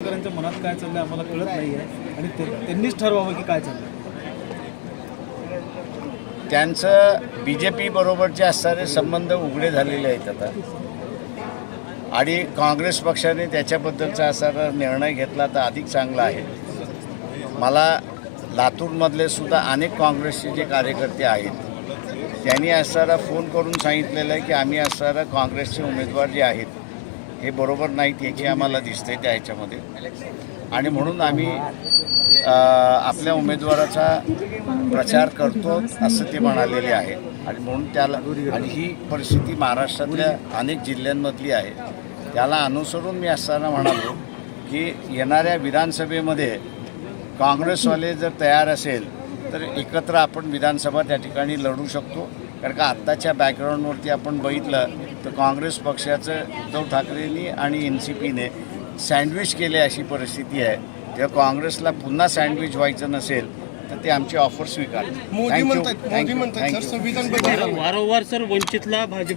शेतकऱ्यांच्या मनात काय चाललंय आम्हाला कळत नाही आहे आणि त्यांनीच ठरवावं की काय चाललंय. त्यांचं बी जे पी बरोबरचे असणारे संबंध उघडे झालेले आहेत आता. आणि काँग्रेस पक्षाने त्याच्याबद्दलचा असणारा निर्णय घेतला तर अधिक चांगला आहे. मला लातूरमधले सुद्धा अनेक काँग्रेसचे जे कार्यकर्ते आहेत त्यांनी असणारा फोन करून सांगितलेलं आहे की आम्ही असणारा काँग्रेसचे उमेदवार जे आहेत हे बरोबर नाहीत याची आम्हाला दिसतंय त्या ह्याच्यामध्ये. आणि म्हणून आम्ही आपल्या उमेदवाराचा प्रचार करतो असं ते म्हणालेले आहे. आणि म्हणून त्याला आणि ही परिस्थिती महाराष्ट्रातल्या अनेक जिल्ह्यांमधली आहे. त्याला अनुसरून मी असताना म्हणालो की येणाऱ्या विधानसभेमध्ये काँग्रेसवाले जर तयार असेल तर एकत्र आपण विधानसभा त्या ठिकाणी लढू शकतो. कारण का आत्ताच्या बॅकग्राऊंडवरती आपण बघितलं तर काँग्रेस पक्षाचं उद्धव ठाकरेंनी आणि एन सी पीने सँडविच केले अशी परिस्थिती आहे. तेव्हा काँग्रेसला पुन्हा सँडविच व्हायचं नसेल तर ते आमची ऑफर बदल वारंवार सर वंचितला भाजप